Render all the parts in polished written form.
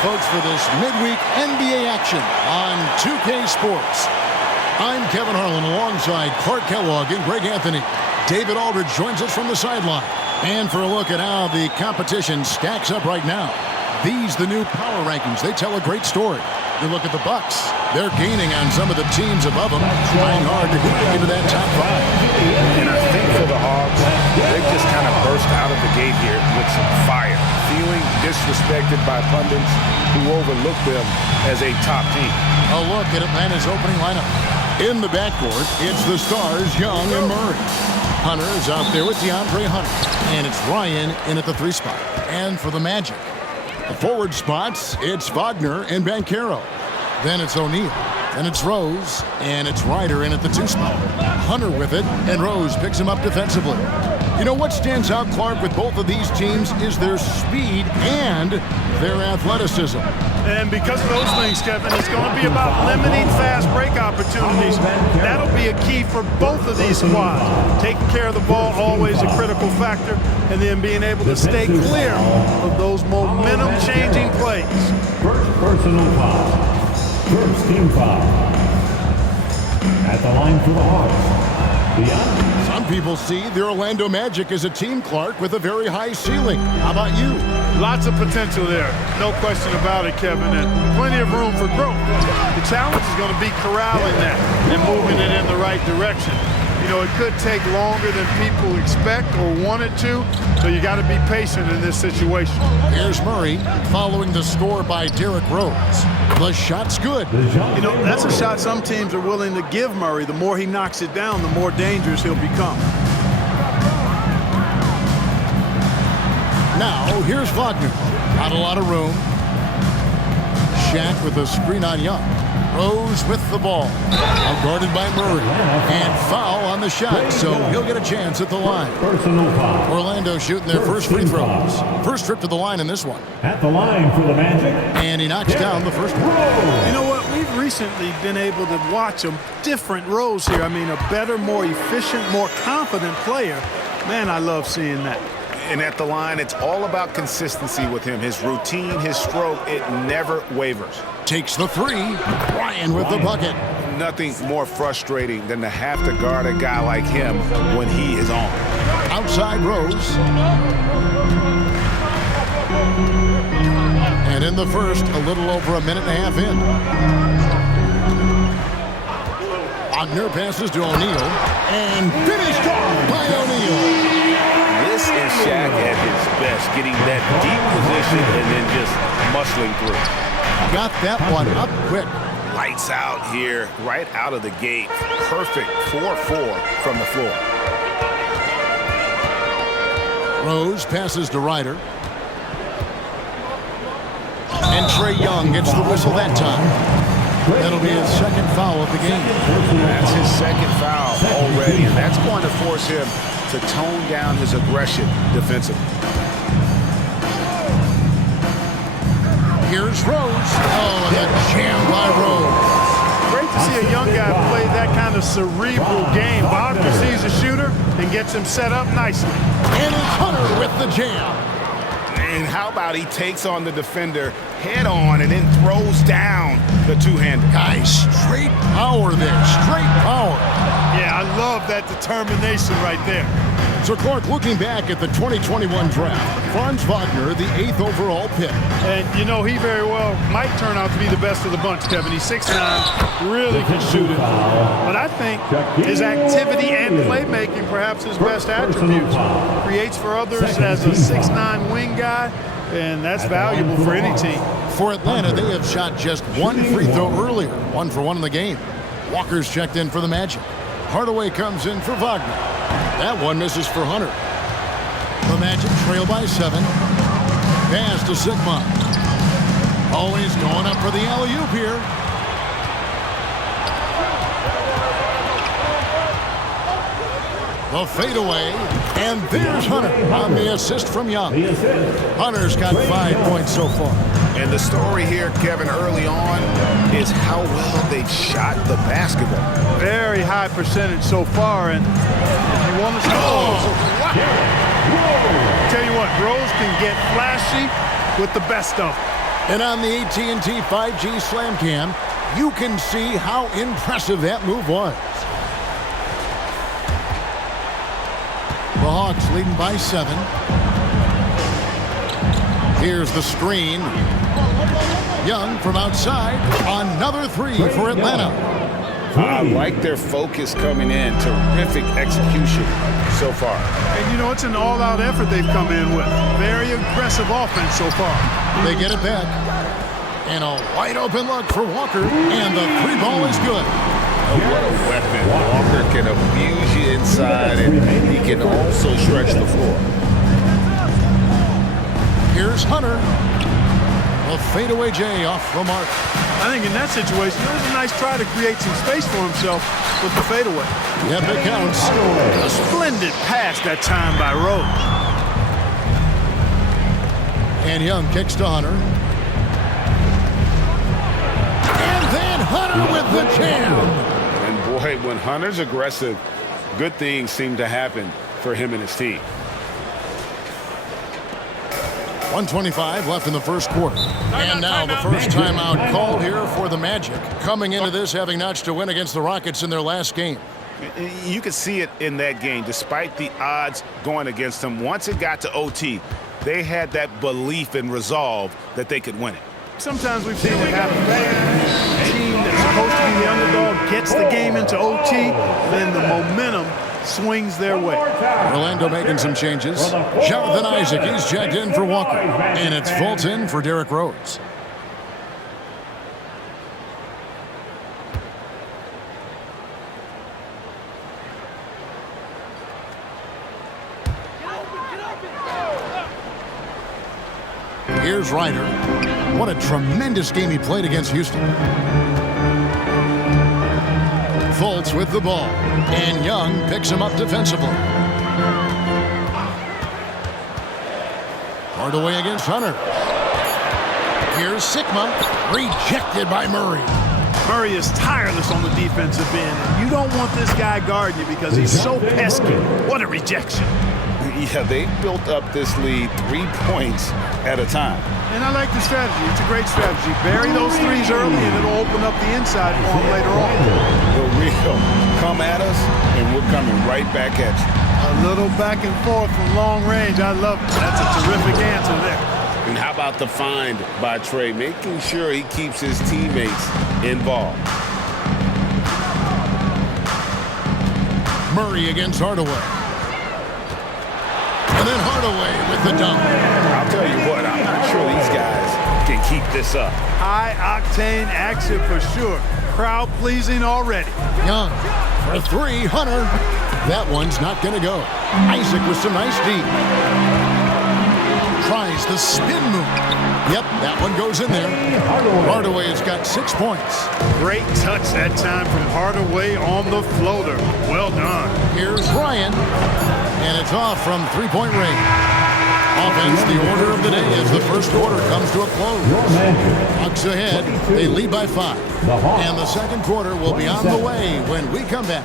folks, for this midweek NBA action on 2K Sports. I'm Kevin Harlan alongside Clark Kellogg and Greg Anthony. David Aldridge joins us from the sideline. And for a look at how the competition stacks up right now. These, the new power rankings, they tell a great story. You look at the Bucks. They're gaining on some of the teams above them, trying hard to get into that top five. And I think for the Hawks, they've just kind of burst out of the gate here with some fire, feeling disrespected by pundits who overlook them as a top team. A look at Atlanta's opening lineup. In the backcourt, it's the stars, Young and Murray. Hunter's out there with DeAndre Hunter. And it's Ryan in at the 3 spot. And for the Magic, the forward spots, it's Wagner and Banchero. Then it's O'Neal. Then it's Rose. And it's Ryder in at the 2 spot. Hunter with it, and Rose picks him up defensively. You know what stands out, Clark, with both of these teams is their speed and their athleticism. And because of those things, Kevin, it's going to be about limiting fast break opportunities. That'll be a key for both of these squads. Taking care of the ball, always a critical factor, and then being able to stay clear of those momentum-changing plays. First personal foul. First team foul. At the line for the Hawks. Some people see the Orlando Magic as a team, Clark, with a very high ceiling. How about you? Lots of potential there. No question about it, Kevin, and plenty of room for growth. The challenge is going to be corralling that and moving it in the right direction. You know, it could take longer than people expect or want it to, so you got to be patient in this situation. Here's Murray following the score by Derrick Rose. The shot's good. You know, that's a shot some teams are willing to give Murray. The more he knocks it down, the more dangerous he'll become. Now, here's Wagner. Not a lot of room. Shaq with a screen on Young. Rose with the ball. Now guarded by Murray. And foul on the shot, so he'll get a chance at the line. Personal foul. Orlando shooting their first free throws. First trip to the line in this one. At the line for the Magic. And he knocks down the first one. You know what? We've recently been able to watch a different Rose here. I mean, a better, more efficient, more confident player. Man, I love seeing that. And at the line, it's all about consistency with him. His routine, his stroke, it never wavers. Takes the 3. Ryan with the bucket. Nothing more frustrating than to have to guard a guy like him when he is on. Outside Rose. And in the first, a little over a minute and a half in. Wagner passes to O'Neal. And finished off by O'Neal. This is Shaq at his best, getting that deep position and then just muscling through. Got that one up quick. Lights out here, right out of the gate. Perfect 4-4 from the floor. Rose passes to Ryder. And Trae Young gets the whistle that time. That'll be his second foul of the game. That's his second foul already, and that's going to force him to tone down his aggression defensively. Here's Rose. Oh, and a jam by Rose. Great to see a young guy play that kind of cerebral game. Wagner sees a shooter and gets him set up nicely. And it's Hunter with the jam. And how about he takes on the defender head on and then throws down the two-hander. Guys, straight power there. Straight power. Yeah, I love that determination right there. So, Clark, looking back at the 2021 draft, Franz Wagner, the 8th overall pick. And, you know, he very well might turn out to be the best of the bunch, Kevin. He's 6'9", really can shoot it. But I think his activity and playmaking, perhaps his best attributes. Creates for others as a 6'9" wing guy, and that's valuable for any team. For Atlanta, they have shot just one free throw earlier, 1 for 1 in the game. Walker's checked in for the Magic. Hardaway comes in for Wagner. That one misses for Hunter. The Magic trail by 7. Pass to Sigma. Oh, he's going up for the alley-oop here. The fadeaway, and there's Hunter on the assist from Young. Hunter's got 5 points so far. And the story here, Kevin, early on is how well they've shot the basketball. Very high percentage so far, and if you want to tell you what, Rose can get flashy with the best of them. And on the AT&T 5G Slam Cam, you can see how impressive that move was. The Hawks leading by 7. Here's the screen. Young from outside. Another three for Atlanta. I like their focus coming in. Terrific execution so far. And, you know, it's an all-out effort they've come in with. Very aggressive offense so far. They get it back. And a wide-open look for Walker. And the three ball is good. Oh, what a weapon. Walker can abuse you inside, and he can also stretch the floor. Here's Hunter. A fadeaway J off the mark. I think in that situation, it was a nice try to create some space for himself with the fadeaway. Yep, it counts. A splendid pass that time by Rose. And Young kicks to Hunter. And then Hunter with the jam. And boy, when Hunter's aggressive, good things seem to happen for him and his team. 1:25 left in the first quarter. And now the first timeout called here for the Magic. Coming into this having notched a win against the Rockets in their last game. You could see it in that game, despite the odds going against them. Once it got to OT, they had that belief and resolve that they could win it. Sometimes we've seen it happen. A team that's supposed to be the underdog gets the game into OT, then the momentum swings their way. Orlando making some changes. Jonathan Isaac, he's checked in for Walker. And it's Fulton for Derrick Rose. Here's Ryder. What a tremendous game he played against Houston. Fultz with the ball. And Young picks him up defensively. Hardaway against Hunter. Here's Sigma. Rejected by Murray. Murray is tireless on the defensive end. And you don't want this guy guarding you because he's so pesky. What a rejection. Yeah, they built up this lead 3 points at a time. And I like the strategy. It's a great strategy. Bury those threes early, and it'll open up the inside for him later on. The real come at us, and we're coming right back at you. A little back and forth from long range. I love it. That's a terrific answer there. And how about the find by Trey, making sure he keeps his teammates involved. Murray against Hardaway. And then Hardaway with the dunk. I'll tell you what, I'm not sure these guys can keep this up. High-octane action for sure. Crowd-pleasing already. Young for three. Hunter. That one's not going to go. Isaac with some nice deep. Tries the spin move. Yep, that one goes in there. Hardaway has got 6 points. Great touch that time from Hardaway on the floater. Well done. Here's Ryan. And it's off from three-point range. Offense, the order of the day as the first quarter comes to a close. Hawks ahead. They lead by 5. And the second quarter will be on the way when we come back.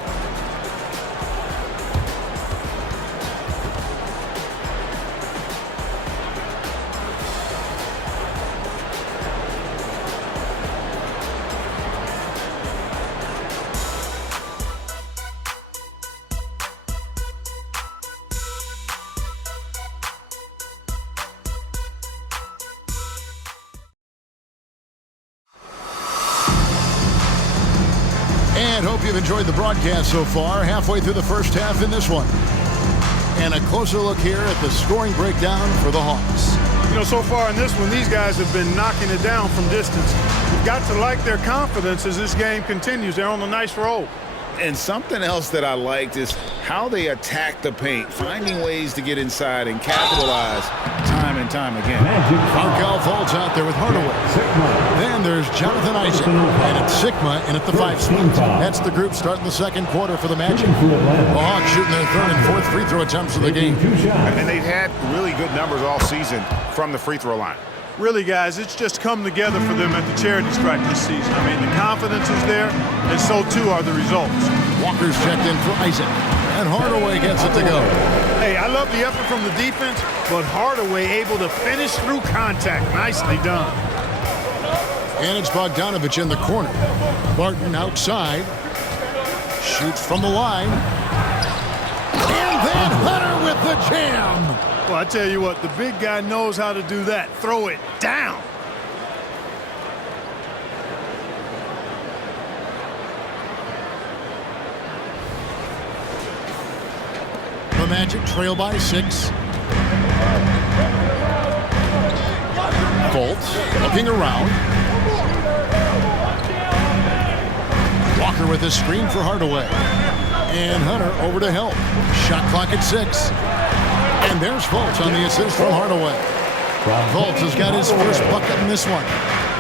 And hope you've enjoyed the broadcast so far. Halfway through the first half in this one. And a closer look here at the scoring breakdown for the Hawks. You know, so far in this one, these guys have been knocking it down from distance. You've got to like their confidence as this game continues. They're on a nice roll. And something else that I liked is how they attack the paint, finding ways to get inside and capitalize time and time again. Markel Fultz out there with Hardaway. Then there's Jonathan Isaac. And it's Sigma in at the 5 spot. That's the group starting the second quarter for the Magic. The Hawks shooting their third and fourth free throw attempts of the game. And they've had really good numbers all season from the free throw line. Really, guys, it's just come together for them at the charity stripe this season. I mean, the confidence is there, and so too are the results. Walker's checked in for Isaac, and Hardaway gets it to go. Hey, I love the effort from the defense, but Hardaway able to finish through contact. Nicely done. And it's Bogdanovich in the corner. Barton outside. Shoots from the line. And then Hunter with the jam. Well, I tell you what, the big guy knows how to do that. Throw it down. The Magic trail by 6. Fultz looking around. Walker with a screen for Hardaway. And Hunter over to help. Shot clock at 6. And there's Fultz on the assist from Hardaway. Fultz has got his first bucket in this one.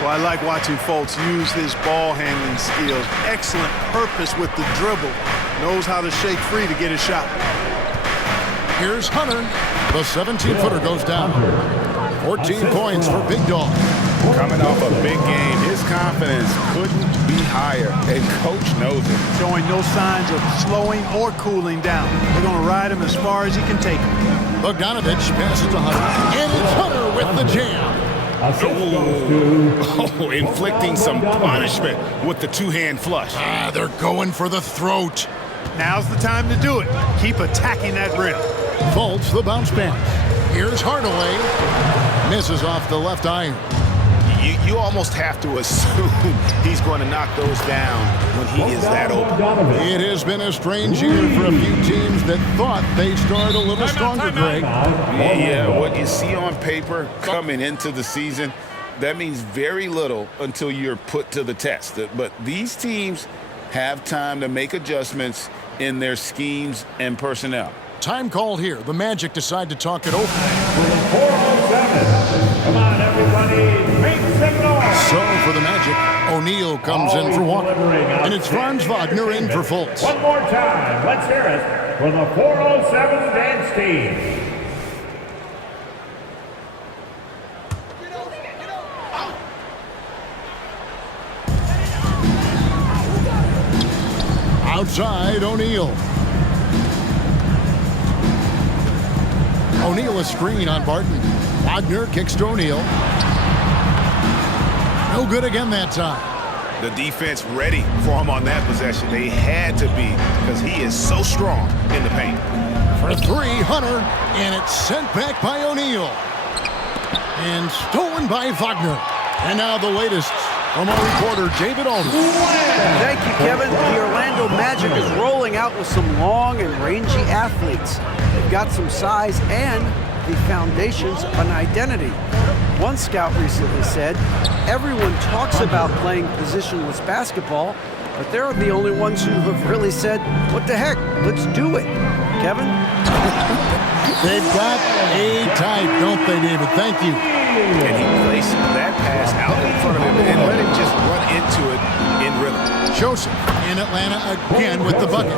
Well, I like watching Fultz use his ball handling skills. Excellent purpose with the dribble. Knows how to shake free to get his shot. Here's Hunter. The 17-footer goes down. 14 points for Big Dog. Coming off a big game, his confidence couldn't be higher, and Coach knows it. Showing no signs of slowing or cooling down. They're going to ride him as far as he can take him. Bogdanovich passes to Hunter, and it's Hunter with the jam. Oh, inflicting some punishment with the two-hand flush. They're going for the throat. Now's the time to do it. Keep attacking that rim. Fultz the bounce pass. Here's Hardaway. Misses off the left iron. You almost have to assume he's going to knock those down when he is that open. It has been a strange year for a few teams that thought they'd start a little stronger, Greg. Yeah, what you see on paper coming into the season, that means very little until you're put to the test. But these teams have time to make adjustments in their schemes and personnel. Time called here. The Magic decide to talk it over. 407. Come on, everybody. Make some noise. So for the Magic, O'Neal comes in for Walker. And it's Franz Wagner in for Fultz. One more time. Let's hear it for the 407 dance team. Outside, O'Neal. O'Neal a screen on Barton. Wagner kicks to O'Neal. No good again that time. The defense ready for him on that possession. They had to be because he is so strong in the paint. For 3, Hunter, and it's sent back by O'Neal. And stolen by Wagner. And now the latest from our reporter, David Aldridge. Thank you, Kevin. The Orlando Magic is rolling out with some long and rangy athletes. They've got some size and the foundations of an identity. One scout recently said, everyone talks about playing positionless basketball, but they're the only ones who have really said, what the heck, let's do it. Kevin? They've got a type, don't they, David? Thank you. And he placed that pass out in front of him and let him just run into it in rhythm. Joseph in Atlanta again with the bucket.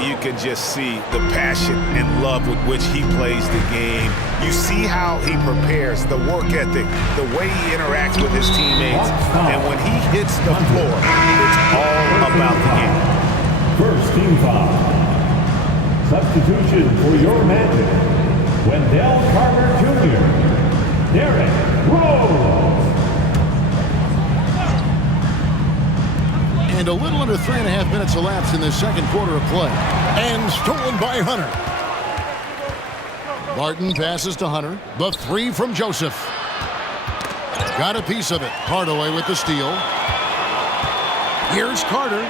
You can just see the passion and love with which he plays the game. You see how he prepares, the work ethic, the way he interacts with his teammates. And when he hits the floor, it's all about the game. First team foul. Substitution for your Magic. Wendell Carter Jr. Derrick Rose. And a little under 3.5 minutes elapsed in the second quarter of play. And stolen by Hunter. Barton passes to Hunter. The 3 from Joseph. Got a piece of it. Hardaway with the steal. Here's Carter.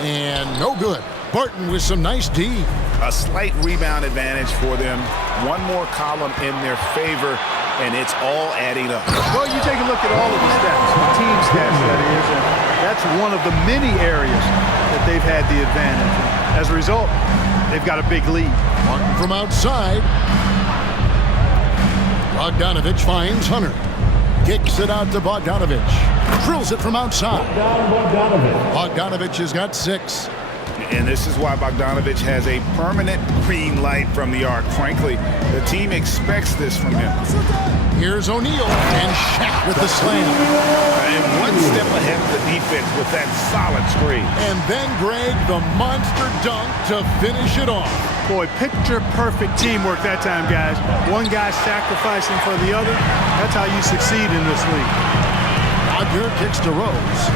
And no good. Barton with some nice D. A slight rebound advantage for them. One more column in their favor, and it's all adding up. Well, you take a look at all of the stats, the team stats, that is, and that's one of the many areas that they've had the advantage. As a result, they've got a big lead. Martin from outside. Bogdanovich finds Hunter. Kicks it out to Bogdanovich. Drills it from outside. Bogdanovich has got 6. And this is why Bogdanovich has a permanent green light from the arc. Frankly, the team expects this from him. Here's O'Neal and Shaq with the slam. And one step ahead of the defense with that solid screen. And then Greg, the monster dunk to finish it off. Boy, picture-perfect teamwork that time, guys. One guy sacrificing for the other. That's how you succeed in this league. Wagner kicks to Rose.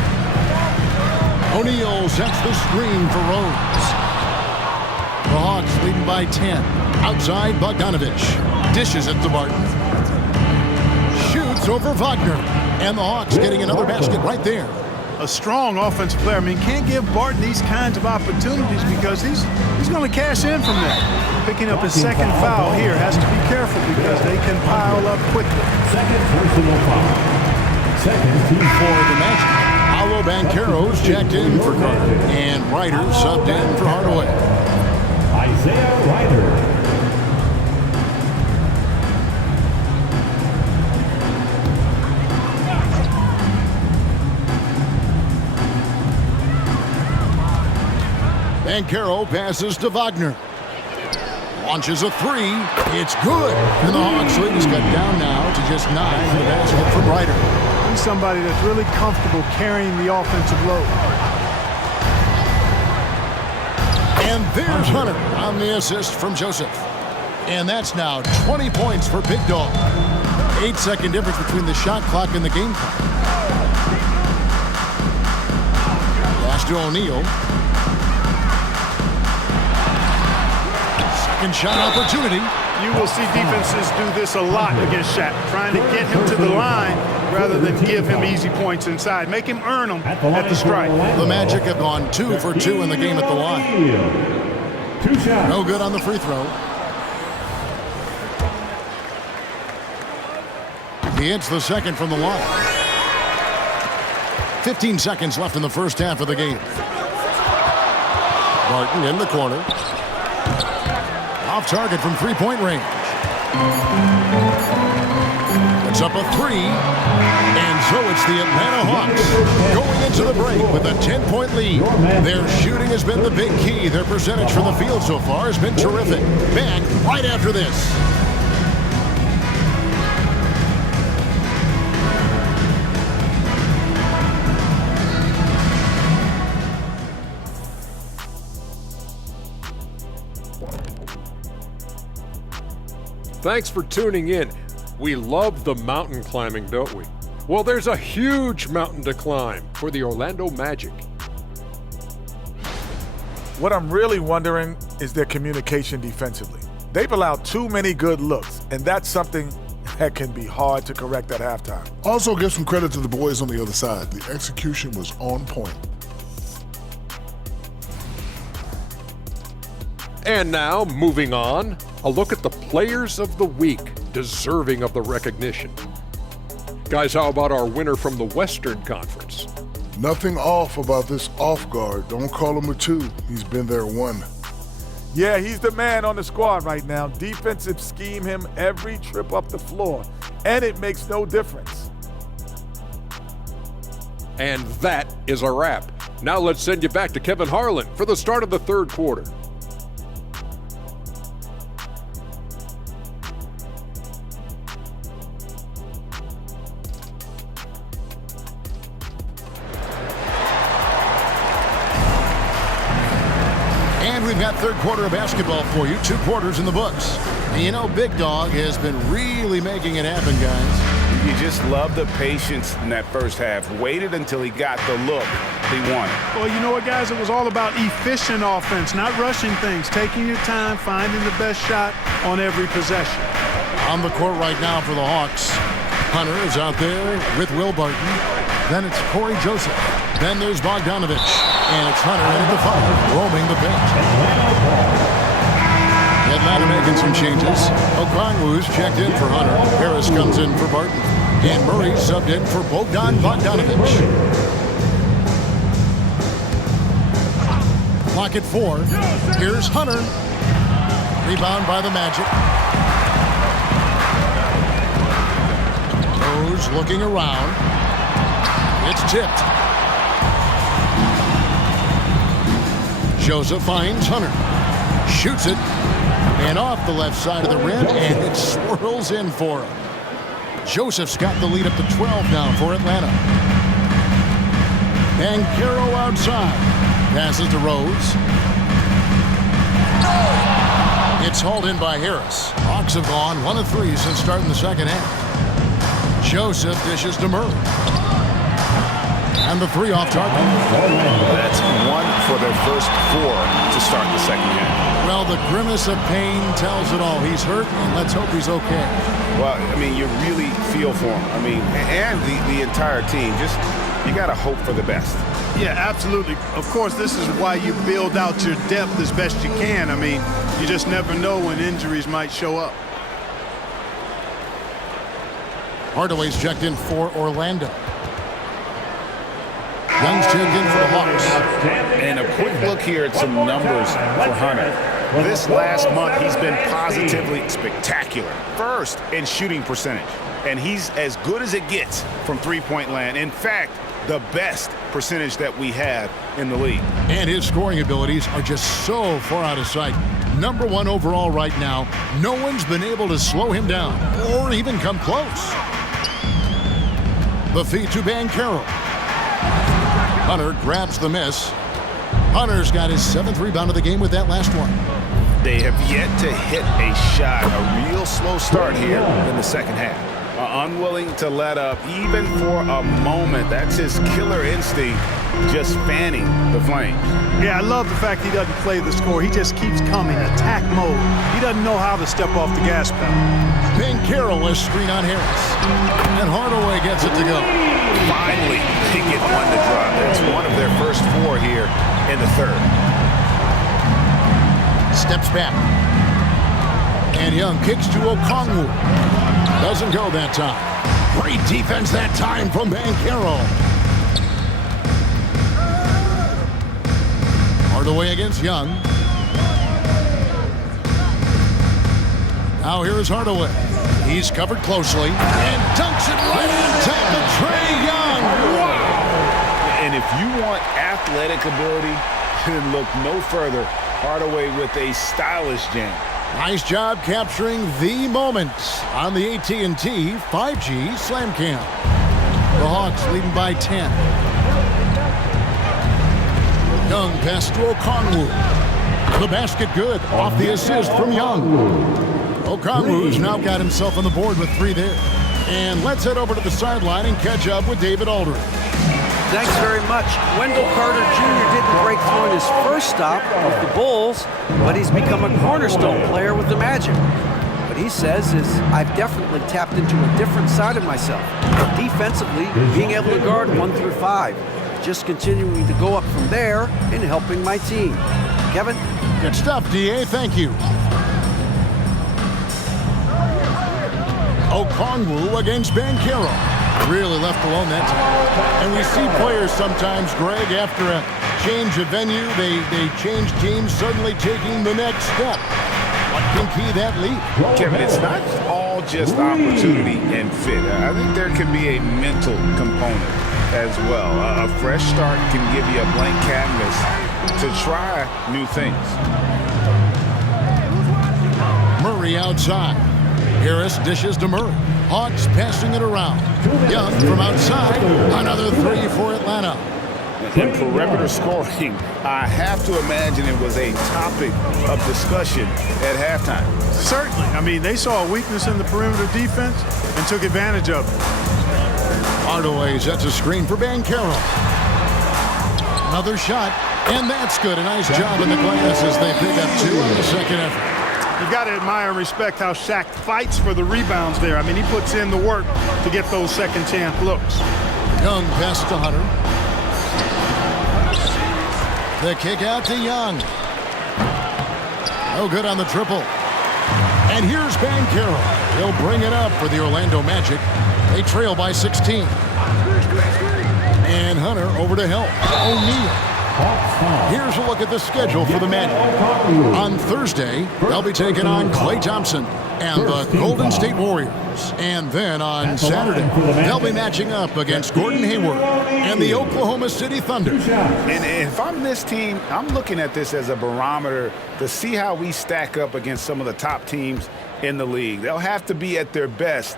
O'Neal sets the screen for Rose. The Hawks leading by 10. Outside, Bogdanovich dishes it to Barton. Shoots over Wagner. And the Hawks getting another basket right there. A strong offensive player. I mean, can't give Barton these kinds of opportunities because he's going to cash in from that. Picking up his second foul here. Has to be careful because they can pile up quickly. Second personal foul. Second team For the Magic, Paolo Banchero's checked in for Carter. And Ryder subbed in for Hardaway. Isaiah Ryder. Banchero passes to Wagner. Launches a three. It's good. And the Hawks lead is cut down now to just 9 on the basket for Ryder. He's somebody that's really comfortable carrying the offensive load. And there's Hunter on the assist from Joseph. And that's now 20 points for Big Dog. 8-second difference between the shot clock and the game clock. Pass to O'Neal. Second shot opportunity. You will see defenses do this a lot against Shaq, trying to get him to the line rather than give him easy points inside. Make him earn them at the strike. The Magic have gone 2 for 2 in the game at the line. 2 shots. No good on the free throw. He hits the second from the line. 15 seconds left in the first half of the game. Barton in the corner. Off target from three-point range. It's up a three. And so it's the Atlanta Hawks going into the break with a 10-point lead. Their shooting has been the big key. Their percentage from the field so far has been terrific. Back right after this. Thanks for tuning in. We love the mountain climbing, don't we? Well, there's a huge mountain to climb for the Orlando Magic. What I'm really wondering is their communication defensively. They've allowed too many good looks, and that's something that can be hard to correct at halftime. Also, give some credit to the boys on the other side. The execution was on point. And now, moving on, a look at the players of the week deserving of the recognition. Guys, how about our winner from the Western Conference? Nothing off about this off guard. Don't call him a 2. He's been there 1. Yeah, he's the man on the squad right now. Defensive scheme him every trip up the floor, and it makes no difference. And that is a wrap. Now let's send you back to Kevin Harlan for the start of the third quarter. We've got third quarter of basketball for you. 2 quarters in the books. And you know, Big Dog has been really making it happen, guys. You just love the patience in that first half. Waited until he got the look he wanted. Well, you know what, guys? It was all about efficient offense, not rushing things, taking your time, finding the best shot on every possession. On the court right now for the Hawks. Hunter is out there with Will Barton. Then it's Corey Joseph. Then there's Bogdanovich. And it's Hunter at the foul, roaming the bench. Atlanta making some changes. Okongwu's checked in for Hunter. Harris comes in for Barton. And Murray subbed in for Bogdanovich. Clock at 4. Here's Hunter. Rebound by the Magic. Rose looking around. It's tipped. Joseph finds Hunter. Shoots it. And off the left side of the rim, and it swirls in for him. Joseph's got the lead up to 12 now for Atlanta. Banchero outside. Passes to Rose. It's hauled in by Harris. Hawks have gone 1 of 3 since starting the second half. Joseph dishes to Murray. And the three off target. That's one for their first 4 to start the second half. Well, the grimace of pain tells it all. He's hurt, and let's hope he's okay. Well, I mean, you really feel for him. I mean, and the entire team. Just, you got to hope for the best. Yeah, absolutely. Of course, this is why you build out your depth as best you can. I mean, you just never know when injuries might show up. Hardaway's checked in for Orlando. Young's checked in for the Hawks. And a quick look here at some numbers for Hunter. This last month, he's been positively spectacular. First in shooting percentage. And he's as good as it gets from three-point land. In fact, the best percentage that we have in the league. And his scoring abilities are just so far out of sight. Number 1 overall right now. No one's been able to slow him down or even come close. The feed to Banchero. Hunter grabs the miss. Hunter's got his 7th rebound of the game with that last one. They have yet to hit a shot. A real slow start here in the second half. Unwilling to let up even for a moment. That's his killer instinct, just fanning the flames. Yeah, I love the fact he doesn't play the score. He just keeps coming, attack mode. He doesn't know how to step off the gas pedal. Banchero will screen on Harris. And Hardaway gets it to go. Finally, they get one to drop. It's one of their first 4 here in the third. Steps back. And Young kicks to Okongwu. Doesn't go that time. Great defense that time from Banchero. Hardaway against Young. Now here is Hardaway. He's covered closely and dunks it right on top of Trae Young. Wow! And if you want athletic ability, then look no further. Hardaway with a stylish jam. Nice job capturing the moment on the AT&T 5G Slam Cam. The Hawks leading by 10. Young pass to Okongwu. The basket good off the assist from Young. Okongwu's now got himself on the board with 3 there. And let's head over to the sideline and catch up with David Aldridge. Thanks very much. Wendell Carter Jr. didn't break through in his first stop with the Bulls, but he's become a cornerstone player with the Magic. What he says is, I've definitely tapped into a different side of myself. Defensively, being able to guard 1 through 5. Just continuing to go up from there and helping my team. Kevin? Good stuff, D.A. Thank you. Okongwu against Banchero. Really left alone that time. And we see players sometimes, Greg, after a change of venue, they change teams, suddenly taking the next step. What can key that lead? Kevin, it's not all just opportunity and fit. I think there can be a mental component as well. A fresh start can give you a blank canvas to try new things. Murray outside. Harris dishes to Murray. Hawks passing it around. Young from outside. Another 3 for Atlanta. In perimeter scoring, I have to imagine it was a topic of discussion at halftime. Certainly. I mean, they saw a weakness in the perimeter defense and took advantage of it. Hardaway sets a screen for Banchero. Another shot, and that's good. A nice job in the glass as they pick up 2 on the second effort. You got to admire and respect how Shaq fights for the rebounds there. I mean, he puts in the work to get those second chance looks. Young passes to Hunter. The kick out to Young. No good on the triple. And here's Banchero. He'll bring it up for the Orlando Magic. They trail by 16. And Hunter over to help. O'Neal. Here's a look at the schedule for the Magic. On Thursday, they'll be taking on Klay Thompson and the Golden State Warriors. And then on Saturday, they'll be matching up against Gordon Hayward and the Oklahoma City Thunder. And if I'm this team, I'm looking at this as a barometer to see how we stack up against some of the top teams in the league. They'll have to be at their best,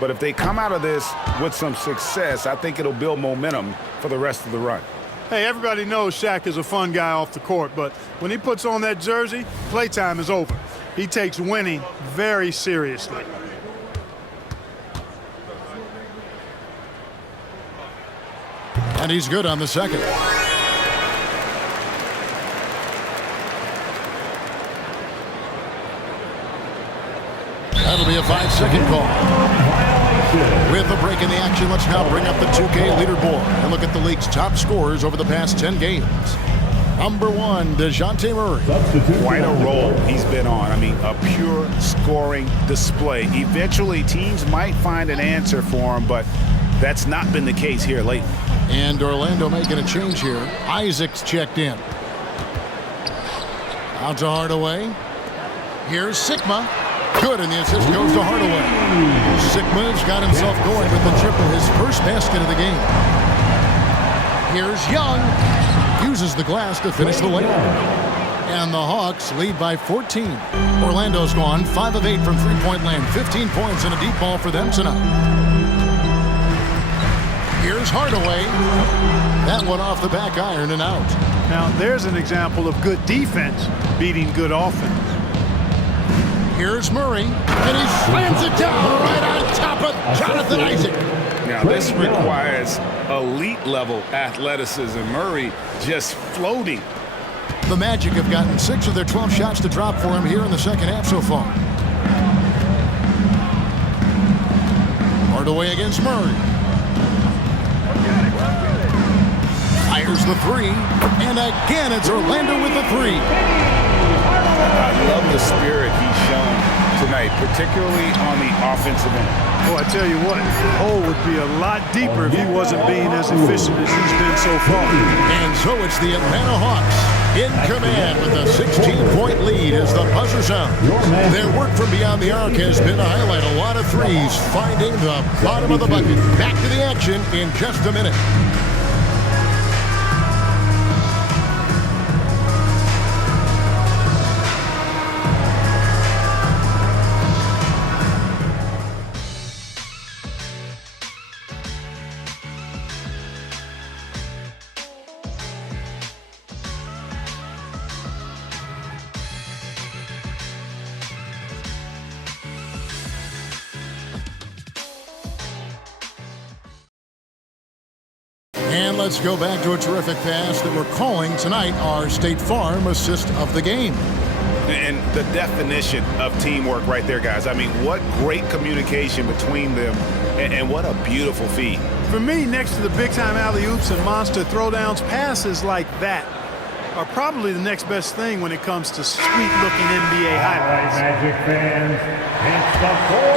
but if they come out of this with some success, I think it'll build momentum for the rest of the run. Hey, everybody knows Shaq is a fun guy off the court, but when he puts on that jersey, playtime is over. He takes winning very seriously. And he's good on the second. That'll be a 5-second call. With a break in the action, let's now bring up the 2K leaderboard and look at the league's top scorers over the past 10 games. Number 1, DeJounte Murray. Quite a roll he's been on. I mean, a pure scoring display. Eventually, teams might find an answer for him, but that's not been the case here lately. And Orlando making a change here. Isaac's checked in. Out to Hardaway. Here's Sigma. Good, and the assist goes to Hardaway. Sigma's got himself going with the triple, his first basket of the game. Here's Young. Uses the glass to finish the layup. And the Hawks lead by 14. Orlando's gone 5 of 8 from three-point land. 15 points and a deep ball for them tonight. Here's Hardaway. That one off the back iron and out. Now, there's an example of good defense beating good offense. Here's Murray, and he slams it down right on top of Jonathan Isaac. Now, this requires elite-level athleticism. Murray just floating. The Magic have gotten 6 of their 12 shots to drop for him here in the second half so far. Hardaway against Murray. Fires the 3, and again it's Orlando with the 3. I love the spirit he's shown tonight, particularly on the offensive end. Oh, I tell you what, the hole would be a lot deeper if he wasn't being as efficient as he's been so far. And so it's the Atlanta Hawks in command with a 16-point lead as the buzzer sounds. Their work from beyond the arc has been to highlight a lot of threes, finding the bottom of the bucket. Back to the action in just a minute. And let's go back to a terrific pass that we're calling tonight our State Farm assist of the game. And the definition of teamwork right there, guys. I mean, what great communication between them, and what a beautiful feed. For me, next to the big-time alley-oops and monster throwdowns, passes like that are probably the next best thing when it comes to sweet-looking NBA highlights. Magic fans,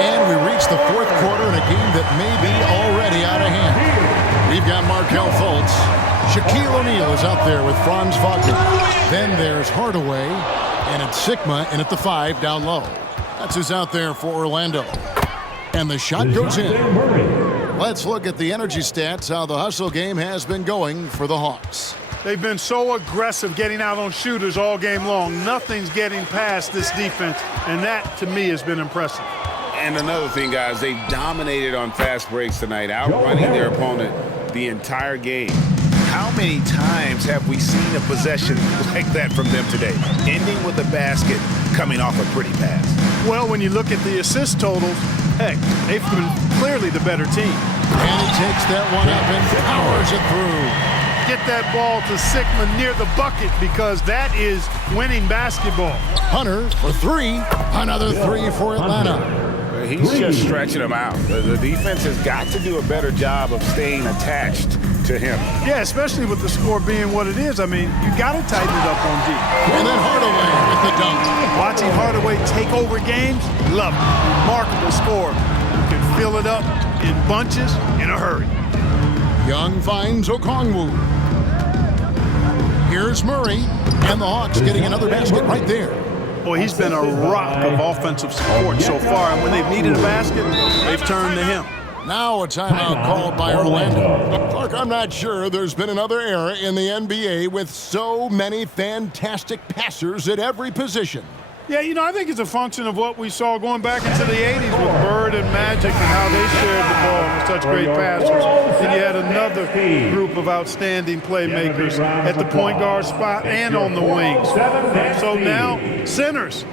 And we reach the fourth quarter in a game that may be already out of hand. We've got Markelle Fultz. Shaquille O'Neal is out there with Franz Wagner. Then there's Hardaway, and it's Sigma in at the 5 down low. That's who's out there for Orlando. And the shot goes in. Let's look at the energy stats, how the hustle game has been going for the Hawks. They've been so aggressive getting out on shooters all game long. Nothing's getting past this defense, and that, to me, has been impressive. And another thing, guys, they've dominated on fast breaks tonight, outrunning their opponent the entire game. How many times have we seen a possession like that from them today, ending with a basket coming off a pretty pass? Well, when you look at the assist totals, heck, they've been clearly the better team. And he takes that one up and powers it through. Get that ball to Sigma near the bucket because that is winning basketball. Hunter for 3. Another 3 for Atlanta. He's just stretching them out. The defense has got to do a better job of staying attached to him. Yeah, especially with the score being what it is. I mean, you got to tighten it up on D. And then Hardaway with the dunk. Watching Hardaway take over games, love it. Remarkable score. You can fill it up in bunches in a hurry. Young finds Okongwu. Here's Murray, and the Hawks getting another basket right there. Boy, he's been a rock of offensive support so far, and when they've needed a basket, they've turned to him. Now a timeout called by Orlando. Clark, I'm not sure there's been another era in the NBA with so many fantastic passers at every position. Yeah, you know, I think it's a function of what we saw going back into the 80s with Bird and Magic and how they shared the ball with such great passers. And you had another group of outstanding playmakers at the point guard spot and on the wings. So now centers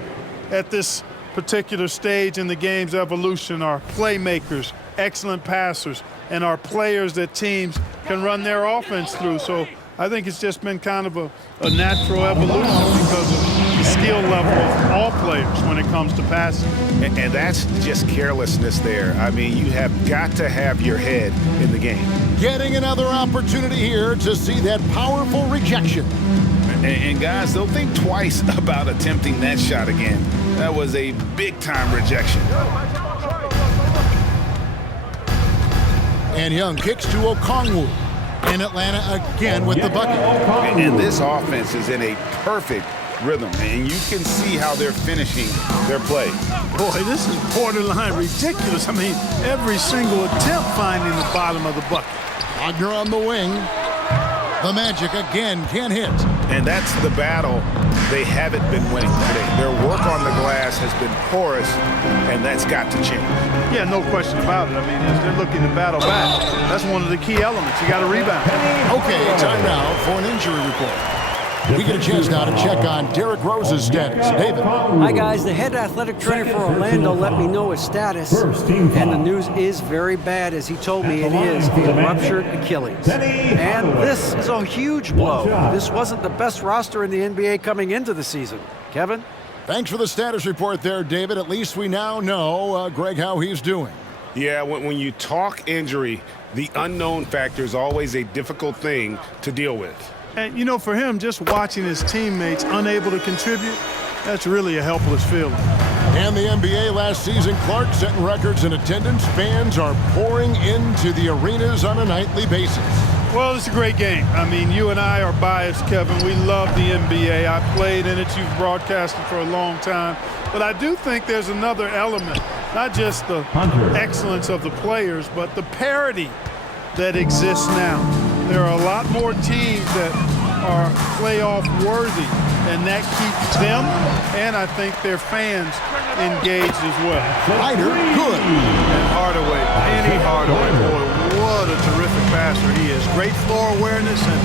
at this particular stage in the game's evolution are playmakers, excellent passers, and are players that teams can run their offense through. So I think it's just been kind of a natural evolution because of the skill level of all players when it comes to passing. And that's just carelessness there. I mean, you have got to have your head in the game. Getting another opportunity here to see that powerful rejection. And guys, they'll think twice about attempting that shot again. That was a big-time rejection. And Young kicks to Okongwu. And Atlanta again with the bucket. And this offense is in a perfect rhythm, and you can see how they're finishing their play. Boy, this is borderline ridiculous. I mean, every single attempt finding the bottom of the bucket. Wagner on the wing. The Magic again can't hit. And that's the battle they haven't been winning today. Their work on the glass has been porous, and that's got to change. Yeah, no question about it. I mean, as they're looking to battle back, that's one of the key elements. You got to rebound. Okay, time now for an injury report. We get a chance now to check on Derrick Rose's status. David. Hi, guys. The head athletic trainer for Orlando let me know his status, and the news is very bad, as he told me it is a ruptured Achilles. And this is a huge blow. This wasn't the best roster in the NBA coming into the season. Kevin? Thanks for the status report there, David. At least we now know, Greg, how he's doing. Yeah, when you talk injury, the unknown factor is always a difficult thing to deal with. And, you know, for him, just watching his teammates unable to contribute, that's really a helpless feeling. And the NBA last season, Clark setting records in attendance. Fans are pouring into the arenas on a nightly basis. Well, it's a great game. I mean, you and I are biased, Kevin. We love the NBA. I played in it. You've broadcasted for a long time. But I do think there's another element, not just the excellence of the players, but the parity that exists now. There are a lot more teams that are playoff worthy, and that keeps them and I think their fans engaged as well. Ryder, good. And Hardaway, Penny Hardaway, boy, what a terrific passer he is. Great floor awareness and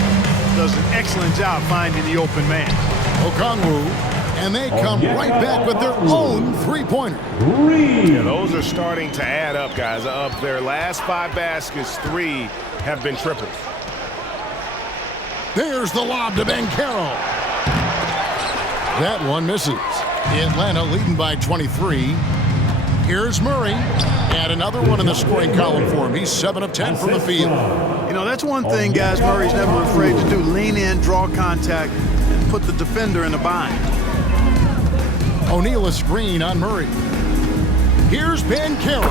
does an excellent job finding the open man. Okongwu, and they come right back with their own three-pointer. Yeah, those are starting to add up, guys. Of their last 5 baskets, 3 have been triples. There's the lob to Banchero. That one misses. Atlanta leading by 23. Here's Murray. And another one in the scoring column for him. He's 7 of 10 from the field. You know, that's one thing, guys, Murray's never afraid to do. Lean in, draw contact, and put the defender in a bind. O'Neal a screen on Murray. Here's Banchero.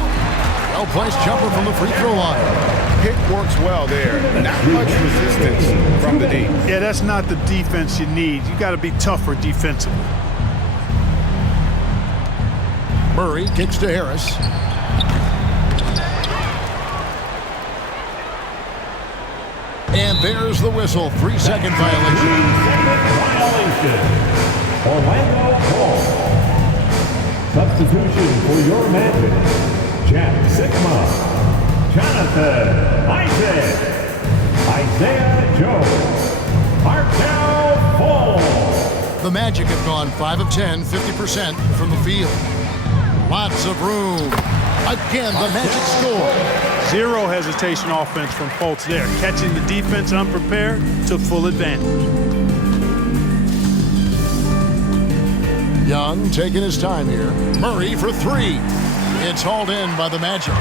Well-placed jumper from the free throw line. Pick works well there. Not much resistance from the D. Yeah, that's not the defense you need. You got to be tougher defensively. Murray kicks to Harris. And there's the whistle. 3-second violation. Orlando Hall. Substitution for your Magic. Jack Sigma. Jonathan Isaac. Isaiah Joe. Markel Fall. The Magic have gone 5 of 10, 50% from the field. Lots of room. Again, the Magic score. Zero hesitation offense from Fultz there. Catching the defense unprepared, took full advantage. Young taking his time here. Murray for 3. It's hauled in by the Magic.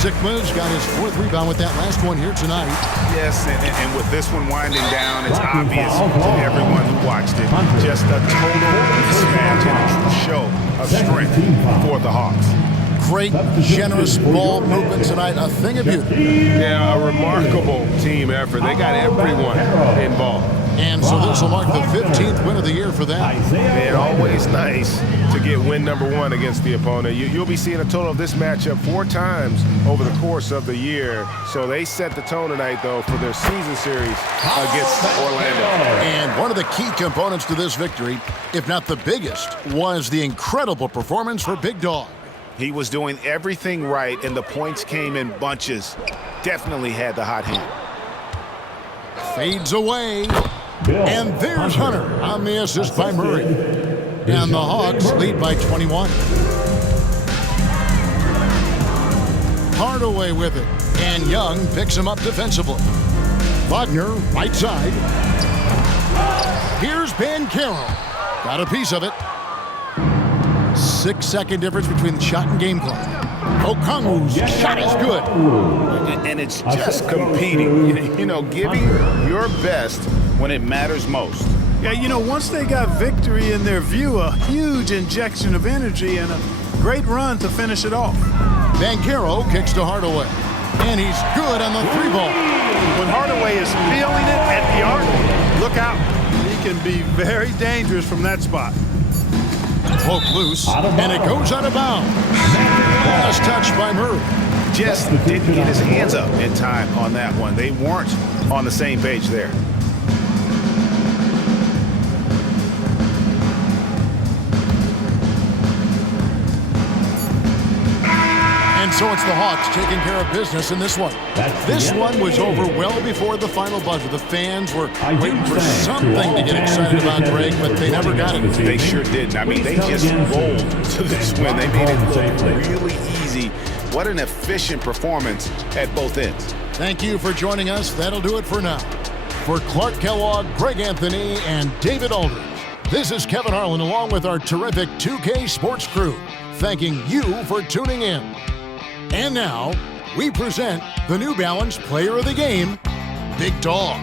Sigma's got his 4th rebound with that last one here tonight. Yes, and with this one winding down, it's obvious to everyone who watched it. Just a total mismatch and a true show of strength for the Hawks. Great, generous ball movement tonight. A thing of beauty. Yeah, a remarkable team effort. They got everyone involved. And so this will mark the 15th win of the year for them. Man, always nice to get win number 1 against the opponent. You'll be seeing a total of this matchup 4 times over the course of the year. So they set the tone tonight, though, for their season series against Orlando. And one of the key components to this victory, if not the biggest, was the incredible performance for Big Dog. He was doing everything right, and the points came in bunches. Definitely had the hot hand. Fades away. And there's Hunter on the assist by Murray. And the Hawks lead by 21. Hardaway with it. And Young picks him up defensively. Wagner, right side. Here's Banchero. Got a piece of it. 6-second difference between the shot and game clock. Okongwu's shot is good. And it's just competing, giving your best when it matters most. Yeah, once they got victory in their view, a huge injection of energy and a great run to finish it off. Banchero kicks to Hardaway. And he's good on the 3-ball. When Hardaway is feeling it at the arc, look out. He can be very dangerous from that spot. Poke loose, and it goes out of bounds. Last touch by Murray. Just didn't get his hands up in time on that one. They weren't on the same page there. And so it's the Hawks taking care of business in this one. This one was over well before the final buzzer. The fans were waiting for something to get excited about, Greg, but they never got it. They sure didn't. I mean, they just rolled to this win. They made it look really easy. What an efficient performance at both ends. Thank you for joining us. That'll do it for now. For Clark Kellogg, Greg Anthony, and David Aldridge, this is Kevin Harlan along with our terrific 2K Sports crew, thanking you for tuning in. And now, we present the New Balance Player of the Game, Big Dog.